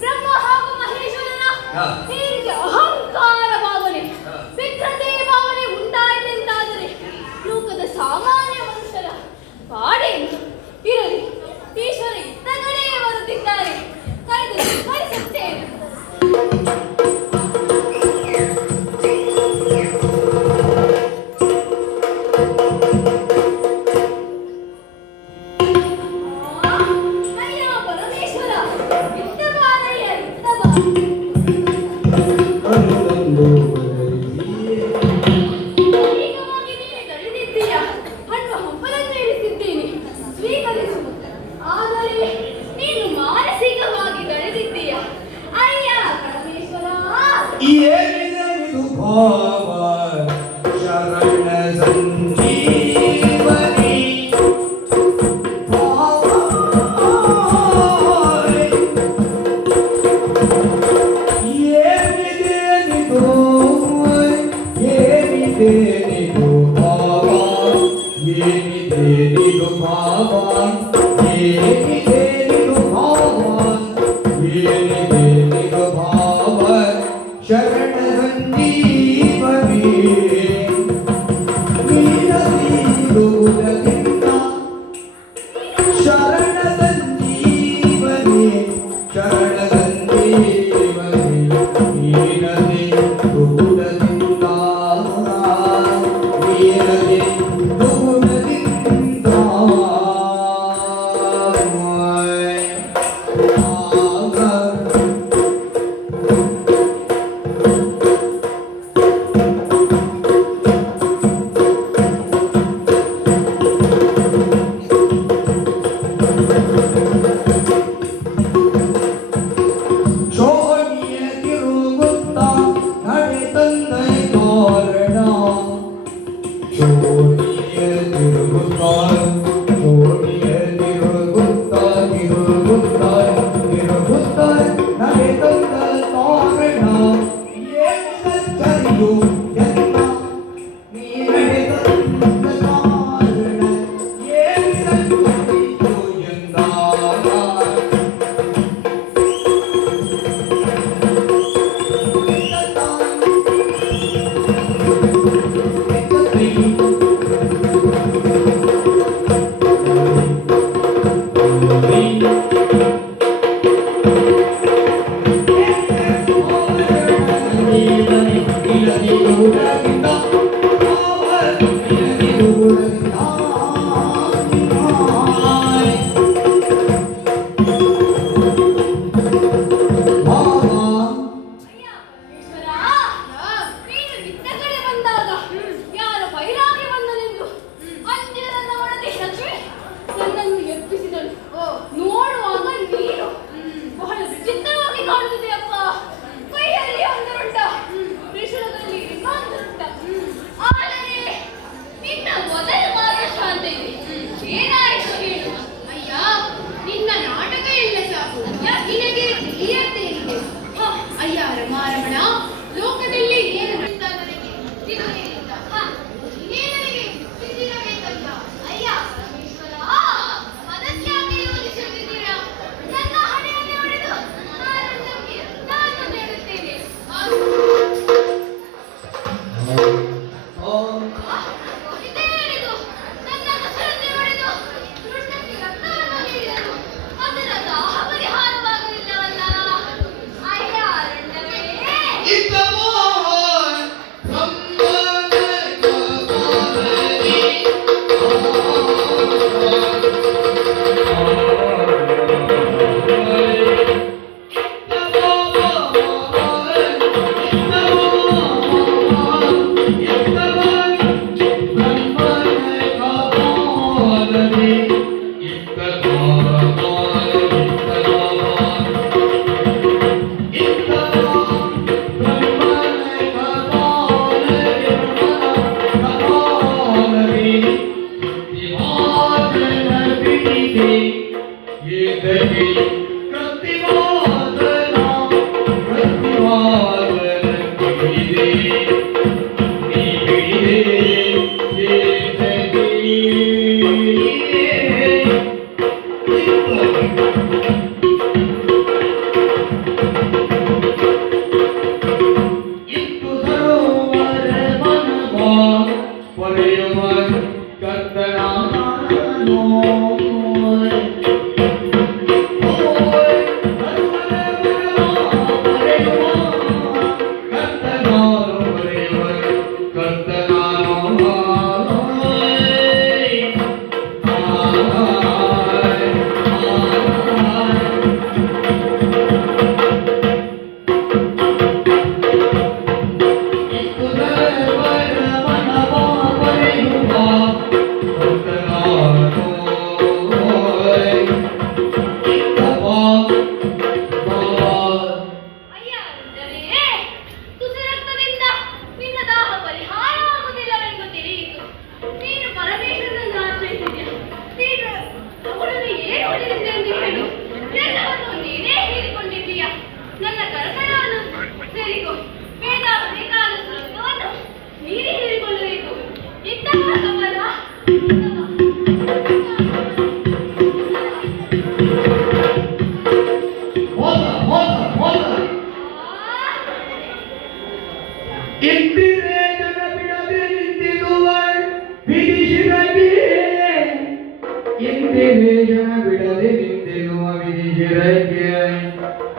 ಬ್ರಹ್ಮ ಹಾಗೂ ಮಹೇಶ್ವರನ ಹೀಗೆ ಅಹಂಕಾರ ಭಾವನೆ ವಿಕೃತಿ ಭಾವನೆ ಉಂಟಾಯಿತೆಂದಾದರೆ ಲೋಕದ ಸಾಮಾನ್ಯ ಮನುಷ್ಯರ ಪಾಡೇನು ಇರಲಿ. ಈಶ್ವರ ಇದ್ದಗಲೇ ಬರುತ್ತಿದ್ದಾರೆ, ಕರೆಸುತ್ತೇನೆ.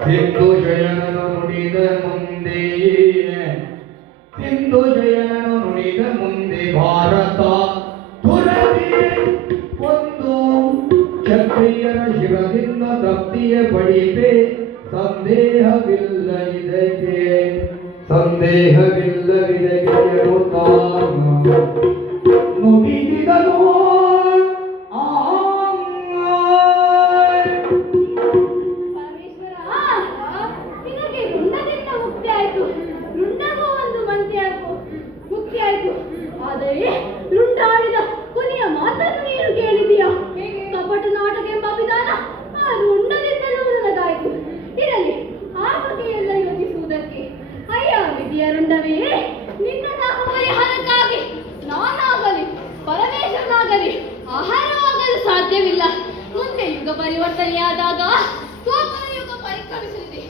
ಸಿಂಧು ಶಯನನು ನುಡಿದ ಮುಂದೆ ಸಿಂಧು ಶಯನನು ನುಡಿದ ಮುಂದೆ ಭಾರತ ತುರದಿ ಒಂದು ಕ್ಷತ್ರಿಯರ ಶಿರದಿಂದ ದಪ್ತಿಯ ಪಡಿಪೆ ಸಂದೇಹವಿಲ್ಲ ಇದಕ್ಕೆ ನುಡಿದಿದನು ಆದರೆ ರುಂಡಾಡಿದ ಕೊನೆಯ ಮಾತನ್ನು ನೀನು ಕೇಳಿದೀಯಾ? ಕಪಟ ನಾಟಕ ಎಂಬ ವಿಧಾನ ಆ ರುಂಡದಿಂದಲೂ ನನಗಾಯಿತು. ಇರಲಿ, ಆ ಬಗ್ಗೆ ಎಲ್ಲ ಯೋಚಿಸುವುದಕ್ಕೆ. ಅಯ್ಯ ವಿಧಿಯ ರುಂಡವೇ, ನಿನ್ನ ದಾಹ ಪರಿಹಾರಕ್ಕಾಗಿ ನಾನಾಗಲಿ ಪರಮೇಶ್ವರನಾಗಲಿ ಆಹಾರವಾಗಲು ಸಾಧ್ಯವಿಲ್ಲ. ಮುಂದೆ ಯುಗ ಪರಿವರ್ತನೆಯಾದಾಗ ತ್ವಪನ ಯುಗ ಪರಿಕ್ರಮಿಸಲಿದೆ.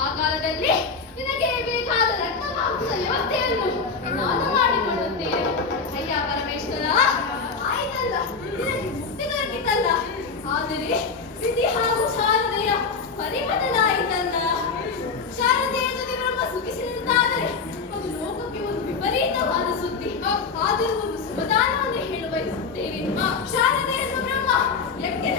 ಆ ಕಾಲದಲ್ಲಿ ನಿನಗೆ ಬೇಕಾದ ರಕ್ತಮಾಂಸದ ವ್ಯವಸ್ಥೆಯನ್ನು ನಾನು ಮಾಡಿಕೊಳ್ಳುತ್ತೇನೆ. ಅಯ್ಯ ಪರಮೇಶ್ವರ, ಆಯ್ತಲ್ಲ, ನಿನಗೆ ಮುಕ್ತಿ ದೊರಕಿತಲ್ಲ. ಆದರೆ ವಿಧಿ ಹಾಗೂ ಶಾರದೆಯ ಪರಿಬದಲಾಯಿತಲ್ಲ. ಶಾರದೆಯ ಜೊತೆ ಬ್ರಹ್ಮ ಸುಖಿಸಿದಂತಾದರೆ ಅದು ಲೋಕಕ್ಕೆ ಒಂದು ವಿಪರೀತವಾದ ಸುದ್ದಿ. ಆದರೂ ಒಂದು ಸಮಾಧಾನವನ್ನು ಹೇಳ ಬಯಸುತ್ತೇನೆ. ಶಾರದೆಯನ್ನು ಬ್ರಹ್ಮ ಯಜ್ಞದ